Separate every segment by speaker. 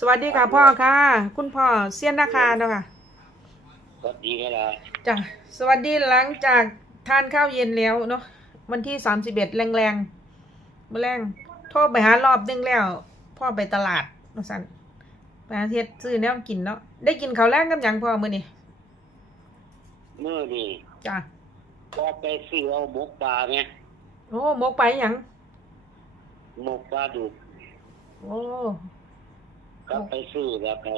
Speaker 1: สวัสดีค่ะพ่อค่ะ คุณพ่อเซียนนาคาเนาะค่ะ
Speaker 2: สวัสดีครับล่ะ
Speaker 1: จ้ะสวัสดีหลังจากทานข้าวเย็นแล้วเนาะวันที่สามสิบเอ็ดแรงแรงๆเมื่อแรงโทรไปหารอบนึงแล้ว พ่อไปตลาดมาสั่นไปหาเฮ็ดซื้อแนวกินเนาะได้กินข้าวแรงกับหยังพ่อมื้อนี้
Speaker 2: เมื่อนี่
Speaker 1: จ้ะ
Speaker 2: ก็ไปซื้อเอาหมกปลาไหม
Speaker 1: โอ้หมกไปหยัง
Speaker 2: หมกปลาดุก
Speaker 1: โอ้
Speaker 2: ก็ไปซื้อแบบไอ้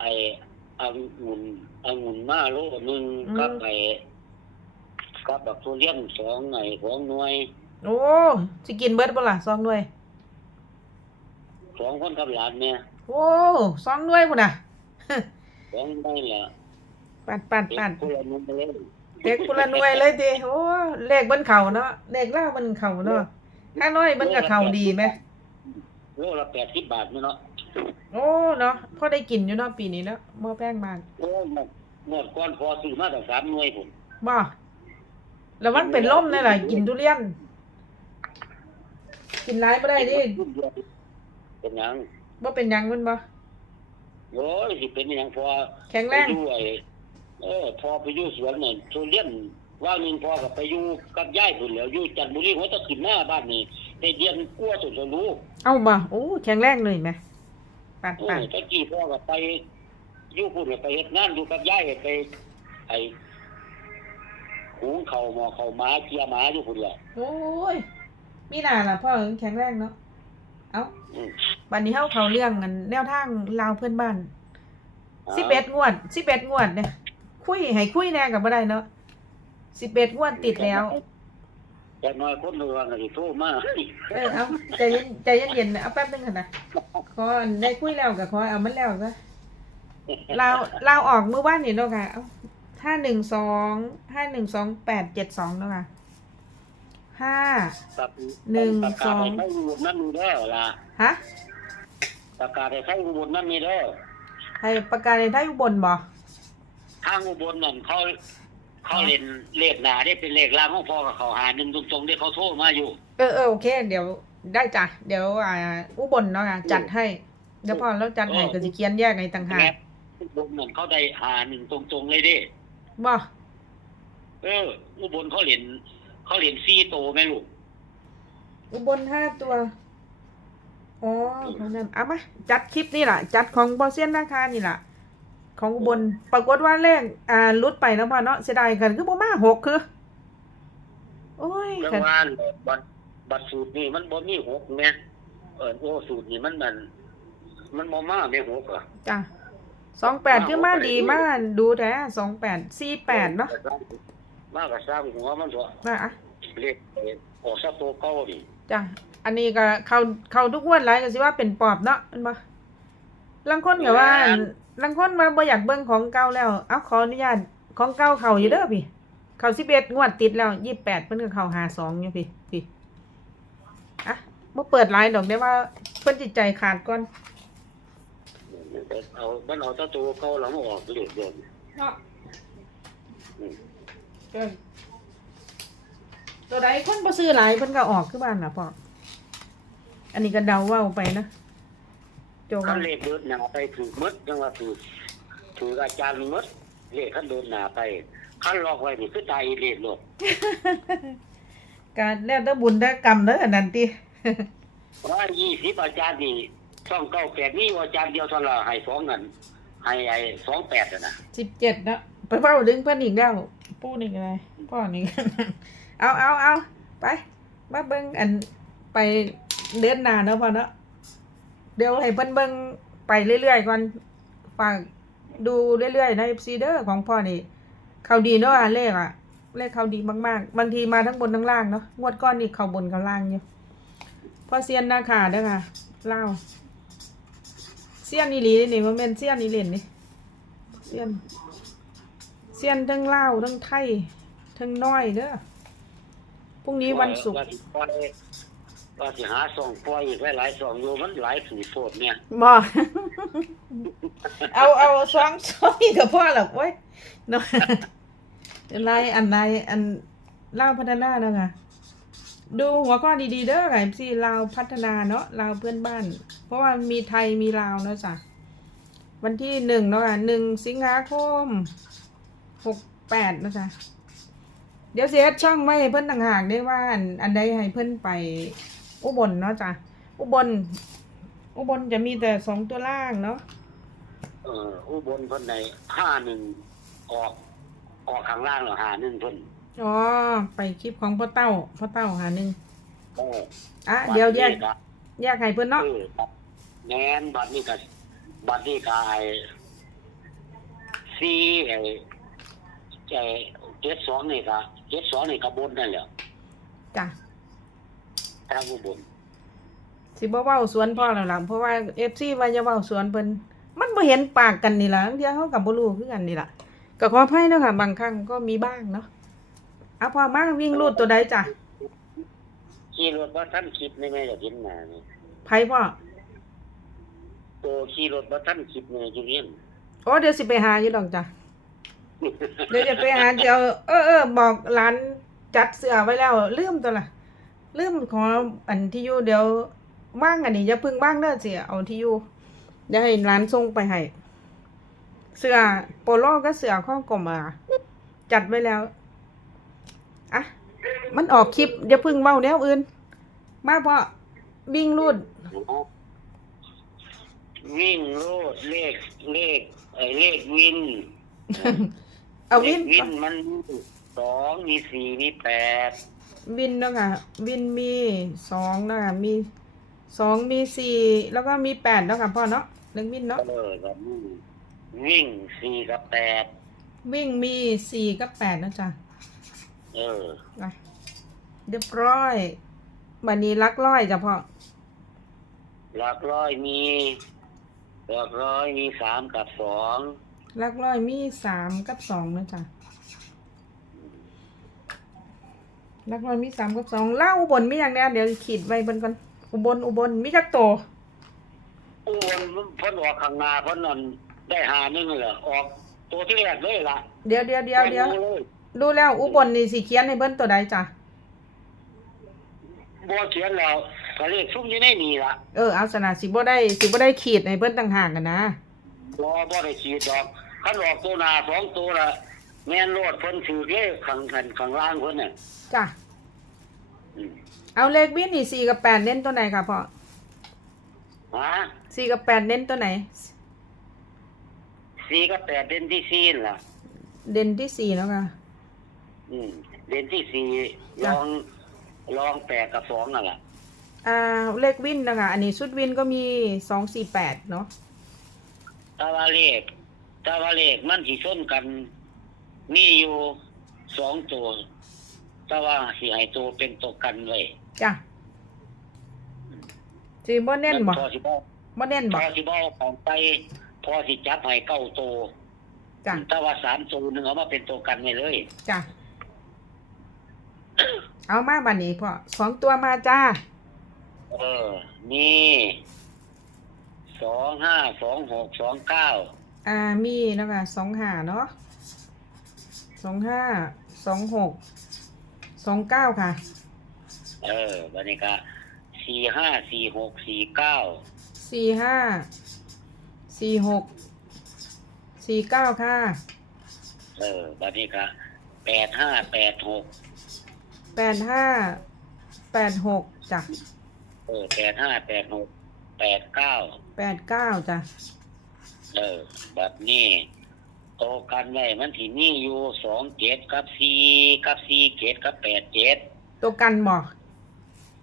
Speaker 2: ไอ้องุ่นองุ่นมาโลหนึงก็ไปก็แบบทุเรียนสองไงของหน่วย
Speaker 1: โอ้สิกินเบิดบ่ล่ะซองหน่วย
Speaker 2: สองคนกับหลานเนี่ย
Speaker 1: โอ้ซองหน่วยพุ่นน่ะ
Speaker 2: สองหน่วยแหละ
Speaker 1: ปัดปัด
Speaker 2: เด็ก
Speaker 1: ปัด
Speaker 2: ผู้ละหนุ่มไปเลย
Speaker 1: เด็กคนละหน่วยเลยดิโอ้เลขบนเขาเนาะเลขเล่าบนเขาเนาะถ้าน้อยมันก็เขาดีไหม
Speaker 2: โลละแปดสิบบาทเนาะ
Speaker 1: โอ้เนาะพอได้กินอยู่เนาะปีนี้เนาะบ่แพงมาก
Speaker 2: โอ้หมดหมดก่อนพอซื้อมาแต่สามหน่วยผม
Speaker 1: บ่แล้วมันเป็นล่มนี่แหละกินทุเรียน กินหลายบ่ได้ดิ
Speaker 2: เป็นหยัง
Speaker 1: บ่เป็นหยังมันบ่
Speaker 2: โอ้ยสิเป็นหยังพอ
Speaker 1: แข็งแรง
Speaker 2: ไปอยู่ไอ้เออพอไปอยู่สวนเนี่ยทุเรียนว่าหนึ่งพอกับไปอยู่กับยายพุ่นแล้วอยู่จันทบุรีหัวตะขึ้นหน้าบ้านนี่ได้เดียนกลัวสุดจะรู้
Speaker 1: เอาบ่โอ้แข็งแรงเลยไหม ปัด
Speaker 2: เอ
Speaker 1: ปัด
Speaker 2: อตะกี้พ่อกับไปอยู่พุ่นก็ไปเฮ็ดงานอยู่กับยายไป ไอ้หุงข้าวหม้อข้าวหมาเกียหมาอยู่พุ่นแหละ
Speaker 1: โอ้ยมีหน้าล่ะพ่อแข็งแรงเนาะเอ้า
Speaker 2: อืม
Speaker 1: บัดนี้เฮาเข้าเรื่องกันแนวทางลาวเพื่อนบ้านาสิบเอ็ดงวดสิบเอ็ดงวดเนี่ยคุยให้คุยแน่กับบ่ได้เนาะสิบเอ็ดงวดติดแล้ว
Speaker 2: แต่น้อยคนนึงว่าก็สิโทรมา
Speaker 1: เออเอาใจเย็นใจเย็นๆนะเอาแป๊บนึงค่ะนะขออันได้คุยแล้วกับขอเอามันแล้วก็เราเราออกมือว่านนี่เนาะค่ะเอาห้าหนึ่งสองห้าหนึ่งสองแปดเจ็ดสองเนาะค่ะห้า
Speaker 2: ครับ
Speaker 1: หนึ่ง
Speaker 2: ประกาศ
Speaker 1: สอง
Speaker 2: ให้ใช้อุบลนั่นมีแล้วล่ะ
Speaker 1: ฮะ
Speaker 2: ประกาศให้ใช้อุบลนั่นมีแล้ว
Speaker 1: ให้ประกาศในได้อุบลบ่
Speaker 2: ทางอุบลนั่นเขา เขาเล่นเลขหนาได้เป็นเลขล่างของพ่อกับเขาหาหนึ่งตรงๆที่เขาโทรมาอยู่
Speaker 1: เออเออโอเค เดี๋ยวได้จ้ะเดี๋ยวอ่าอุบลเนาะค่ะจัดให้เดี๋ยวพอแล้วจัดให้ก็จะเขียนแยกในต่างหาก
Speaker 2: แม่อุบลนั่นเขาได้หาหนึ่งตรงๆเลยเดิ
Speaker 1: บ่
Speaker 2: เออ อุบลเขาเล่นเขาเล่นซีโตแม่ลูก
Speaker 1: อุบลห้าตัว อ๋อของนั้นเอามาจัดคลิปนี่แหละจัดของบอเซียนนาคานี่แหละ ของอุบลปรากฏว่าเลขอ่าลุดไปแล้วพอเนาะเสียดายกันคือบ่มาหกคือ โอ้ย
Speaker 2: แต่
Speaker 1: กัน
Speaker 2: ว่าบัตรบัตรสูตรนี่มันบ่มีหกแม่เออโอ้สูตรนี่มันมันมันบ่มาแม่หกอะ
Speaker 1: จ้ะสองแปดคือมาดีมากดูแท้สองแปดสี่แปดเนาะ
Speaker 2: มากับสร้างหัวมันตัว
Speaker 1: นะอะ
Speaker 2: เลขออกซะโตเก้าดิ
Speaker 1: จ้ะอันนี้ก็เขาเขาทุกงวันไรก็สิว่าเป็นปอบเนาะมันบ่ลังคนก็ว่า ลังคนมาบ่อยากเบิ่งของเก่าแล้ว เอาขออนุญาตของเก่าเขาอยู่เด้อพี่ เขาสิบเอ็ดงวดติดแล้วยี่แปดเพิ่นก็เขาหาสองอยู่พี่พี่อะบ่เปิดไลน์ดอกได้ว่าเพิ่นจิตใจขาดก่อน
Speaker 2: เอามันเอาซะโตเก้าแล้วมันออกเลขเดียว
Speaker 1: เนาะ
Speaker 2: อืม
Speaker 1: เกินตัวใดคนบ่ซื้อหลายเพิ่นก็ออกคือบ้านล่ะพ่ออันนี้ก็เดาเว้าไปนะ โจ
Speaker 2: คั
Speaker 1: ว่าน
Speaker 2: เลขเดินหน้าไปถูกหมดจังว่าถูกถูกอาจารย์หมดเลขคันเดินหน้าไปคันลอกไว้นี่คือตายเลขโลด
Speaker 1: การแล้วแต่บุญแต่กรรมเด้ออันนั้นติ
Speaker 2: ร้อยยี่สิบอาจารย์นี่ช่องเก้าแปดนี่อาจารย์เดียวเท่าไหร่ให้สองเงินให้ไอ้สองแปดอะนะ
Speaker 1: สิบเจ็ดเนาะไปเฝ้าดึงเพิ่นอีกแล้วปูนี่ไงพ่อนี่ เอาเอาเอาไปมาเบิ่งอันไปเดินหน้าเนาะพ่อเนาะ เดี๋ยวให้เพิ่นเบิ่งไปเรื่อยๆก่อนฝากดูเรื่อยๆนะ FC เด้อของพ่อนี่เขาดีเนาะเลขอะเลขเขาดีมากๆ บางทีมาทั้งบนทั้งล่างเนาะงวดก้อนนี่เขาบนเขาล่างอยู่พ่อเซียนนาขาเด้อค่ะเล่าเซียนนี่หลีนี่มันเป็นเซียนนี่เล่นนี่เซียนเซียนทั้งเล่าทั้งไทยทั้งน้อยเด้อพรุ่งนี้วันศุกร์
Speaker 2: ว่าสิหาสองปล่อยอีกหลายๆสองอยู่มันหลายสูตรโทษเนี่ย
Speaker 1: บอเอาเอาสองสองอีกกับพ่อหรอกเว้ยเนาะอะไรอันไหนอันเล่าวพัฒนาเนาะค่ะดูหัวข้อดีๆเด้อไก่ซีลาวพัฒนาเนาะลาวเพื่อนบ้าน เพราะว่ามีไทยมีลาวเนาะจ้ะวันที่หนึ่งเนาะค่ะหนึ่งสิงหาคมหกแปดเนาะจ้ะเดี๋ยวเสียช่องไว้ให้เพื่อนต่างหากได้ว่าอันอันใดให้เพื่อนไป อุบลเนาะจ้ะอุบล อุบลจะมีแต่สองตัวล่างเนาะ
Speaker 2: เอออุบลเพิ่นในห้าหนึ่งออก ออกข้างล่างเหรอหาหนึ่งเพิ่น
Speaker 1: อ๋อไปคลิปของพ่อเต้าพ่อเต้าหาหนึ่ง
Speaker 2: เออ
Speaker 1: อะเดี๋ยวแยก
Speaker 2: บันี้
Speaker 1: แยกให้เพื่อนเนาะ
Speaker 2: เออแมนบัตรนี่ก็บัตรนี่ก็ไอ้ซีไอ้ไอ้เจ็ดสองนี่ก็เจ็ดสองนี่ก็บนนั่นแหละ
Speaker 1: จ้ะ
Speaker 2: ทางอุบล
Speaker 1: สิบ่เว้าสวนพ่อแล้วล่ะเพราะว่าเอฟซีว่าจะเว้าสวนเพิ่นมันบ่เห็นปากกันนี่ล่ะบางเที่ยเขากับบ่รู้คือกันนี่ล่ะก็ขออภัยเนาะค่ะบางครั้งก็มีบ้างเนาะเอาพอมาวิ่งลูดตัวใดจ้ะ
Speaker 2: ขี่รถว่าท่านคิดในแม่จะเห็นหน้านี่
Speaker 1: ไผพ่อ
Speaker 2: ตัวขี่รถว่าท่านคิดในจุเรียน
Speaker 1: โอ้เดี๋ยวสิไปหาอยู่ดอกจ้ะเดี๋ยวจะไปหาเดี๋ยวเออเออบอกร้านจัดเสื้อไว้แล้วลืมตัวละ ลืมขออันที่อยู่เดี๋ยวว่างอันนี้อย่าเพึ่งว่างเด้อสิเอาที่อยู่เดี๋ยวให้ร้านส่งไปให้เสื้อโปโลก็เสื้อข้อกลมอะจัดไว้แล้วอะมันออกคลิปอย่าเพึ่งเบ้าแนวอื่นมาเพราะวิ่งรูด
Speaker 2: วิ่งโลดเลขเลขไอ้เลขวิน
Speaker 1: เอาวิน
Speaker 2: ลขวินมันมีสองมีสี่มีแปด
Speaker 1: วินเนาะค่ะ วินมีสองเนาะค่ะ มีสองมีสี่แล้วก็มีแปดเนาะค่ะพ่อเนาะเรื่องวินเนาะ
Speaker 2: เออแบบนี้วิ่งสี่กับแปด
Speaker 1: วิ่งมีสี่กับแปดนะจ๊ะ
Speaker 2: เออ
Speaker 1: ไปเรียบร้อยบันนี้ลักร้อยจ้ะพ่อ
Speaker 2: หลักร้อยมีหลักร้อยมีสามกับสอง
Speaker 1: ลักร้อยมีสามกับสองนะจ๊ะ ลักร้อยมีสามกับสองเล่าอุบลมีอย่างเนี้ยเดี๋ยวขีดไว้บนก่อนอุบลอุบลมีจักโต
Speaker 2: โอ้ยเพ่นออกข้างหน้าเพ่นนั่นได้หาหนึ่งเหรอออกตัวที่แรกเลยล่ะ
Speaker 1: เดี๋ยวเดี๋ยวเดี๋ยวเดี๋ยว
Speaker 2: ไปลย
Speaker 1: ดูแล้วอุบลนี่สีเขียนให้เบิ้นตัวใดจ้ะ
Speaker 2: บัวเขียนแล้วก็เลขซุ่มอยู่ในนี่ล่ะ
Speaker 1: เออเอาสนะสิบ่ได้สิบ่ได้ขีดให้เบิ้นต่างหากกันนะ
Speaker 2: บัวบ่ได้ขีดดอกขันออกตัวหน้าสองตัวละ แม่นโลดเพิ่นถือเลขข้างข้างข้างล่างเพิ่นน่ะ
Speaker 1: จ้ะ
Speaker 2: อืม
Speaker 1: เอาเลขวินนี่สี่กับแปดเน้นตัวไหนค่ะพ่อ
Speaker 2: ฮะ
Speaker 1: สี่กับแปดเน้นตัวไหน
Speaker 2: สี่กับแปดเด่นที่สี่นั่นล่ะ
Speaker 1: เด่นที่สี่แล้วค่ะ
Speaker 2: อืมเด่นที่สี่ล
Speaker 1: จ้ะ
Speaker 2: องลองแปดกับสองนั่นแหละ
Speaker 1: อ่าเลขวินนะคะอันนี้ชุดวินก็มีสองสี่แปดเนาะ
Speaker 2: ถ้าว่าเลขถ้าว่าเลขมันสิส้นกัน มีอยู่สองตัวถ้าว่าสิให้ตัวเป็นตัวกันไว้
Speaker 1: จ้ะสีบ่เน้นบ่
Speaker 2: พอสิบ่
Speaker 1: บ่เน้น
Speaker 2: พ
Speaker 1: บ่
Speaker 2: อสิบ่เอาของไป พอสิจับให้เก้าตัว
Speaker 1: จ้ะ
Speaker 2: ถ้าว่าสามตัวหนึงเอามาเป็นตัวกันไว้เลย
Speaker 1: จ้ะเอามาบัดนี้พ่อสองตัวมาจ้า
Speaker 2: เออนี่สองห้าสองหกสองเก้า
Speaker 1: อ่ามีนะคะสองห้าเนาะ สองห้าสองหกสองเก้าค่ะ
Speaker 2: เออบันนี้ก็สี่ห้าสี่หกสี่เก้า
Speaker 1: สี่ห้าสี่หกสี่เก้าค่ะ
Speaker 2: เออบันนี้ก็แปดห้าแปดหก
Speaker 1: แปดห้าแปดหกจ้ะ
Speaker 2: เออแปดห้าแปดหกแปดเก้า
Speaker 1: แปดเก้าจ้ะ
Speaker 2: เออแบบนี้ โตกันไว้มันที่นี่อยู่สองเจ็ดกับสี่กับสี่เจ็ดกับแปดเจ็ด
Speaker 1: ตัวกันบอก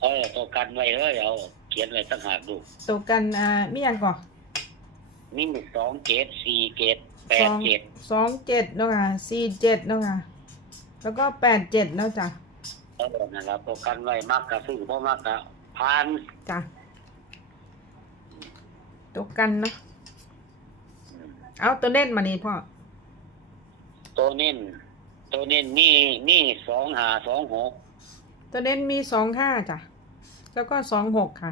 Speaker 2: เออโตกันไว้เลยเอาเขียนไว้ตั้งหากดู
Speaker 1: ตัวกันอ่ามีอย่างก่อน
Speaker 2: นี่สองเจ็ดสี่เจ็ดแป
Speaker 1: ส
Speaker 2: ด
Speaker 1: อง
Speaker 2: เจ็ด
Speaker 1: สองเจ็ดเนาะค่ะสี่เจ็ดเนาะค่ะแล้วก็แปดเจ็ดเนาะจ้ะ
Speaker 2: เออนั่นแหละโตกันไว้มากกะซื้อเพราะมากกะพาน
Speaker 1: จ้ะตัวกันเนาะเอาตัวเล่นมานี่พ่อ
Speaker 2: ตัวเน้น ตัวเน้นนี่นี่สองหาสองหก
Speaker 1: ตัวเล่นมีสองห้าจ้ะ แล้วก็สองหกค่ะ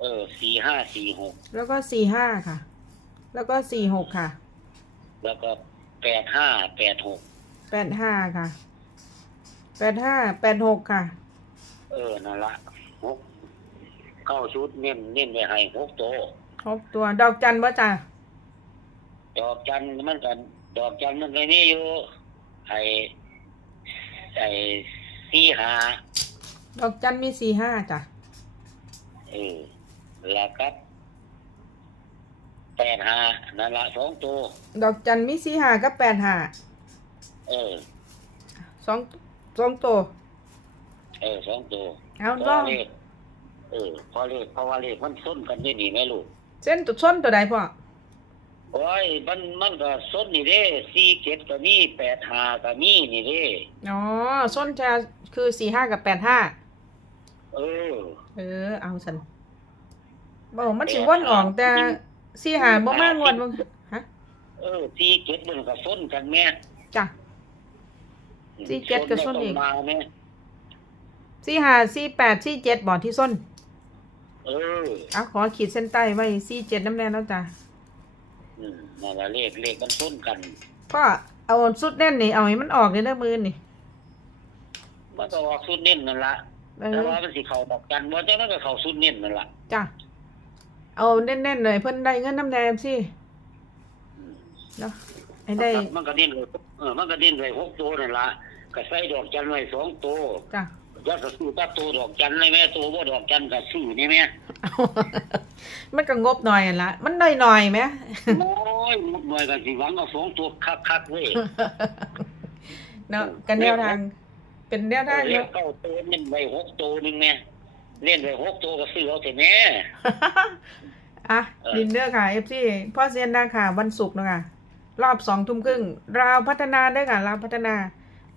Speaker 2: เออสี่ห้าสี่หก
Speaker 1: แล้วก็สี่ห้าค่ะ แล้วก็สี่หกค่ะ
Speaker 2: แล้วก็แปดห้าแปดหก
Speaker 1: แปดห้าค่ะ แปดห้าแปดหกค่ะ
Speaker 2: เอออนั่นละหกเก้าชุดเน้นเน้นไว้ให้หกโต
Speaker 1: หกตัวดอกจันบ่จ้ะ
Speaker 2: ดอกจันมันกัน ดอกจันมันก็มีอยู่ไอ้ไอ้สี่หา
Speaker 1: ดอกจันมีสี่ห้าจ้ะ
Speaker 2: เออแล้วก็แปดหานั่นละสองตัว
Speaker 1: ดอกจันมีสี่ห้ากับแปดห้า
Speaker 2: เออ
Speaker 1: สองสองตัว
Speaker 2: เออสองตัว
Speaker 1: เอา
Speaker 2: เพ
Speaker 1: ล
Speaker 2: ราะ
Speaker 1: อง
Speaker 2: เลขเออเพราะเลขเพราะว่าเลขมันส้นกันนี่นี่แม่ลูก
Speaker 1: เส้นตัวส้นตัวใดพ่อ
Speaker 2: โอ้ยมันมันก็ส้นนี่เด้สี่เจ็ดก็มีแปดหาก็มีนี่เด้
Speaker 1: อ๋อส้นจะคือสี่ห้ากับแปดห้า
Speaker 2: เออ
Speaker 1: เออ เอาสันบ่มันสิวนออกแต่สี่ห้าบ่มางวดบ่ฮะ
Speaker 2: เออสี่เจ็ดมันก็ส้นกันแม่
Speaker 1: จ้ะสี่เจ็ดก็ส้นอีก
Speaker 2: ส้มาแม่
Speaker 1: สี่ห้าสี่แปดสี่เจ็ดบ่ที่ส้น
Speaker 2: เออ
Speaker 1: เอาขอขีดเส้นใต้ไว้สี่เจ็ดน้ำแน่แล้วจ้ะ
Speaker 2: อืมนั่นละเลขเลขมันส้นกัน
Speaker 1: ก็เอาสุดแน่นนี่เอาให้มันออกเลยเด้อมือนี่
Speaker 2: มันก็ออกสุดเน้นนั่นละ
Speaker 1: เอ
Speaker 2: แต่
Speaker 1: อ
Speaker 2: ว่ามันสิเข้าดอกกันว่าจังนั้นก็เข้าสุดเน้นนั่นละ
Speaker 1: จ้ะเอาแน่นๆเลยเพิ่นได้เงินน้ำแดงสิ
Speaker 2: อืม
Speaker 1: เนาะให้ได้
Speaker 2: มันก็ดิ้นเลยเออมันก็ดิ้นเลยหกตัวนั่นละก็ใส่ดอกจันไว้สองตัว
Speaker 1: จ้ะ
Speaker 2: ยัดก็ซื้อตัตัวดอกจันเลยแม่ตัวบ่ดอกจันก็ซื้อนี่แม่
Speaker 1: เอามันก็งบหน่อยหั่นละ มันได้หน่อยไหม
Speaker 2: โอ้ยมุดหน่อยก็สิหวังเอาสองตัวคักๆเว้ย
Speaker 1: เนาะกันแนวทาง เป็นแนวทาง
Speaker 2: เลี้ย
Speaker 1: เนาะ
Speaker 2: เก้าตัวเล่นไว้หกตัวหนึงแม่เล่นไว้หกตัวก็ซื้อเอาเถอะแม่
Speaker 1: อะ
Speaker 2: เออ
Speaker 1: ดินเดอร์ค่ะเอฟซีพ่อเซียนนาค่ะ วันศุกร์เนาะคะรอบสองทุ่มครึ่งราวพัฒนาเด้วยค่ะราวพัฒนา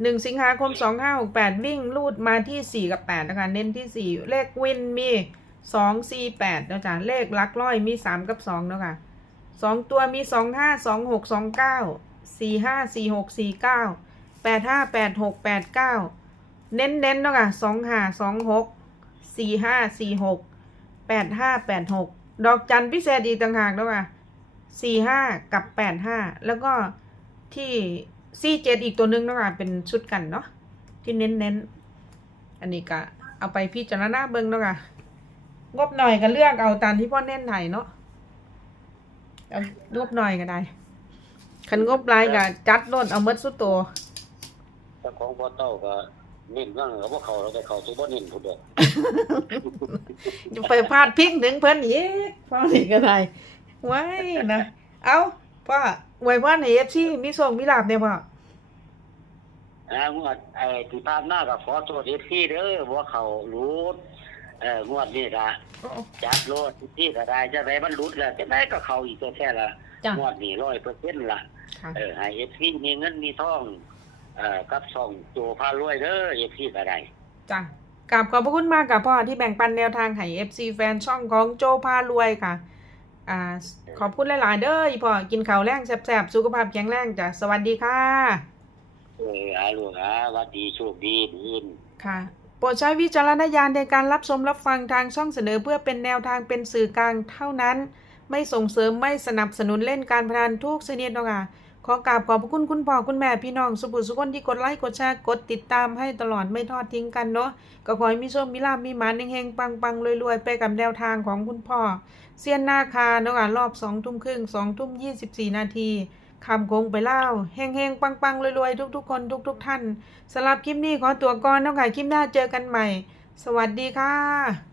Speaker 1: หนึ่งสิงหาคมสองห้าหกแปดวิ่งลูดมาที่สี่กับแปดนะคะเน้นที่สี่เลขวินมีสองสี่แปดนะจ๊ะเลขลักร้อยมีสามกับสองเนาะค่ะสองตัวมีสองห้าสองหกสองเก้าสี่ห้าสี่หกสี่เก้าแปดห้าแปดหกแปดเก้าเน้นเน้นเนาะค่ะสองห้าสองหกสี่ห้าสี่หกแปดห้าแปดหกดอกจันพิเศษอีกต่างหากเนาะค่ะสี่ห้ากับแปดห้าแล้วก็ที่ สี่เจ็ดอีกตัวหนึงเนาะค่ะเป็นชุดกันเนาะที่เน้นเน้นๆอันนี้ก็เอาไปพิจารณาเบิ่งเนาะค่ะงบหน่อยก็เลือกเอาตามที่พ่อเน้นไห้เนาะเอางบหน่อยก็ได้คันงบหลายก็จัดโน่นเอาเมดสุดตัว
Speaker 2: แต่ของพ่อเต้าก็เน้นว่าเอาบ่เข้าแล้วแต่เข้าตัวบ่เน้นพุ่นเด้อ
Speaker 1: จะไปพาดพิงถึงเพิ่นอีกพ่อนี่ก็ได้ไว้นะ เอา พ่อไว้พ่อในเอฟซีมีโชคมีลาบเนี่ยพ่อ
Speaker 2: อ่างวดไอ้ที่ผ่านมาก็ขอโทษที่เด้อบ่เข้ารูดเอ่องวดนี้ก็จัดโลดที่ก็ได้จะได้มันหลุดแล้วจะได้ก็เข้าอีกตัวแท้ละ
Speaker 1: จ้ะ
Speaker 2: งวดนี้100%ล่ะ
Speaker 1: ค่ะ
Speaker 2: เออให้ FC มีเงินมีทองเอ่อกับช่องโจพารวยเด้อ FC ก็ได้
Speaker 1: จ้ะกราบขอบพระคุณมากกับพ่อที่แบ่งปันแนวทางให้ FC แฟนช่องของโจพารวยค่ะ อ่าขอบคุณหลายๆเด้ออีพ่อกินข้าวแรงแซ่บๆสุขภาพแข็งแรงจ้ะสวัสดีค่ะ
Speaker 2: เอออาลูกอาหวัดดีโชคดีอื่น
Speaker 1: ค่ะโปรดใช้วิจารณญาณในการรับชมรับฟังทางช่องเสนอเพื่อเป็นแนวทางเป็นสื่อกลางเท่านั้น ไม่ส่งเสริมไม่สนับสนุนเล่นการพนันทุกชนิดเนาะค่ะ ขอกราบขอบพระคุณคุณพ่อคุณแม่พี่น้องสุภุสุคนที่กดไลค์กดแชร์กดติดตามให้ตลอดไม่ทอดทิ้งกันเนาะก็ขอให้มีโชคมีลาภมีหมานเฮงๆปังๆรวยๆ ไปกับแนวทางของคุณพ่อเซียนนาคาเนาะค่ะรอบสองทุ่มครึ่งสองทุ่มยี่สิบสี่นาทีคำคงไปเล่าเฮงๆปังๆรวยๆ ทุกๆ คนทุก ๆ ท่านสำหรับคลิปนี้ขอตัวก่อนเนาะค่ะคลิปหน้าเจอกันใหม่ สวัสดีค่ะ